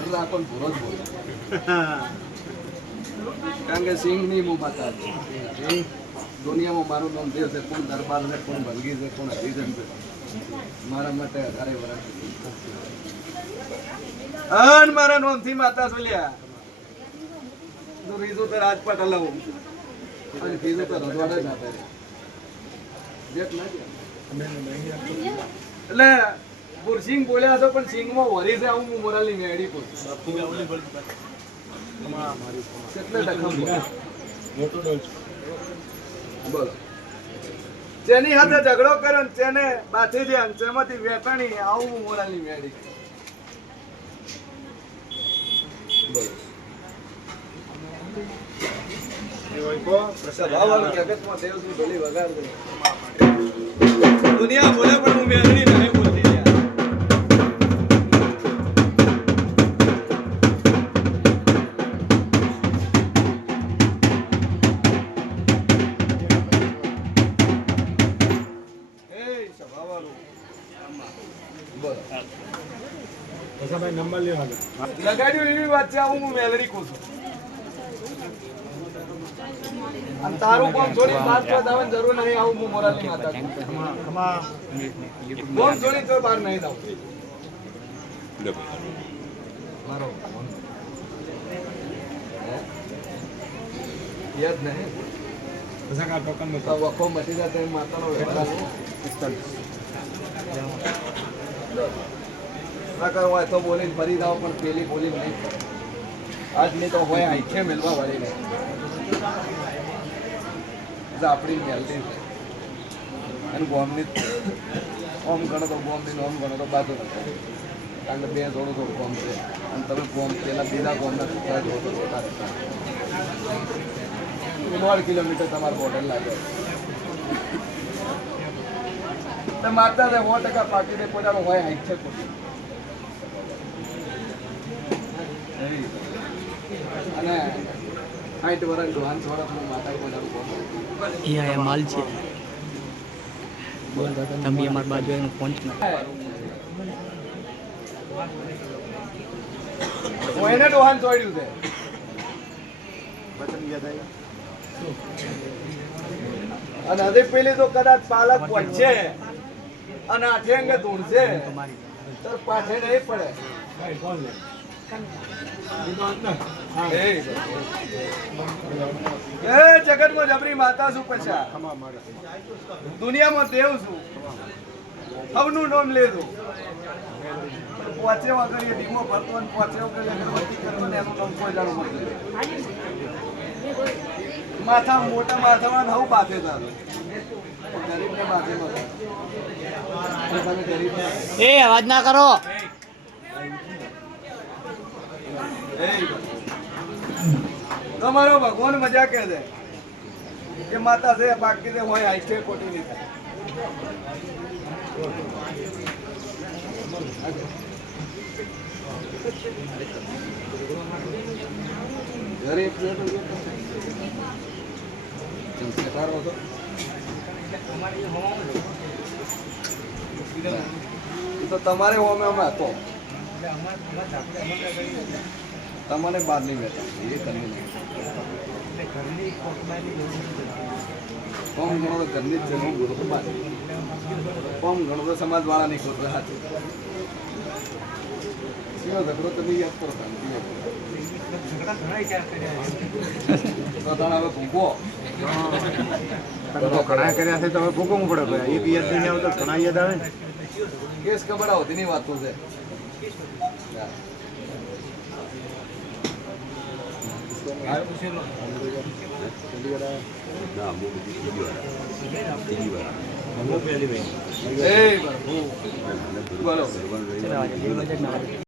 એટલે પણ ભૂરો જ બોલે. કારણ કે સિંહની હું માતા છું. દુનિયામાં મારું નામ દેવ છે કોણ દરબાર છે કોણ ભલગી છે કોણ હરિજન છે મારા માટે અઢારે વર્ષ અન મારા નોમથી માતા બોલ્યા તો બીજું તો રાજપાટ હલાવું અને બીજું તો રજવાડે જ આપે જેટ ના એટલે પુરસિંગ બોલ્યા છો પણ સિંગમાં વરી છે હું મોરાલી મેળી કેટલે બોલો? જેની સાથે ઝઘડો કર્યો ને તેને બાથી દે અને તેમાંથી વેપાણી આવું હું મોરાલી મેળી. દુનિયા બોલે પણ હું મેળવી લગાડ્યું એવી વાત છે હું મેલડી કહું છું અને તારું કોમ છોડી બહાર તો દાવાની જરૂર નહીં આવું હું મોરાલી માતા. કોમ છોડી તો બહાર નહીં દાવ મારો? યાદ નહીં વખો મટી જાય માતાનો વ્યવહાર. ના કરો હોય તો બોલીને ફરી જાઓ, પણ પેલી બોલી નહીં. આજ નહીં તો હોય, આંખે મેલવા વાળી નહીં આપણી મેલતી અને ગોમની ઓમ ગણો તો ગોમની ઓમ ગણો તો બાજુ કારણ કે બે થોડું થોડું ગોમ છે. અને તમે ગોમ પેલા બીજા ગોમના છોટા દોઢ કિલોમીટર તમારે બોર્ડર લાગે. તો મારતા જાય સો ટકા પાકી દે પોતાનો હોય હાઈટ છે. અને હાઈટ વરણ ડોહાન થોડા માતા પોતાનું માલ છે. તમે અમારી બાજુ એનો ફોન એને ડોહાન છોડ્યું છે. અને હજી પેલી તો કદાચ પાલક પહોંચશે અને આઠે અંગે ધૂળશે તો પાછે નહીં પડે. એ જગતમાં જબરી માતા શું પછા. દુનિયામાં દેવ છું. સૌનું નામ લેજો પહોંચે વગર એ ડીમો ભરતો અને પહોંચે અગરબત્તી કરતો ને એનું નામ કોઈ જાણવું માથા મોટા માથામાં નવું બાધે તારું ગરીબને બાધે નહોતું. અને તમે ગરીબને એ અવાજ ના કરો. તમારો ભગવાન મજા કે છે? કે માતા છે બાકી છે હોય છે ખોટી નહીં થાય. હોય તો? તમારે હોમે અમે હતો. તમને બાદ નહીં બેઠા. એ કરી નહીં કોમ ગણો તો ઘરની જ છે હું તો બાદ કોમ ગણો તો સમાજ વાળા નહીં ખોટું સાચું. કેવો ઝઘડો તમે યાદ કરો. તો હવે હવે ભૂખો ઘણા કર્યા છે તો હવે ભૂકવું પડે ભાઈ એક યાદ નહીં આવે તો ઘણા યાદ આવે ને કેસ કબડાવો તેની વાતો છે એ બરાબર. બોલો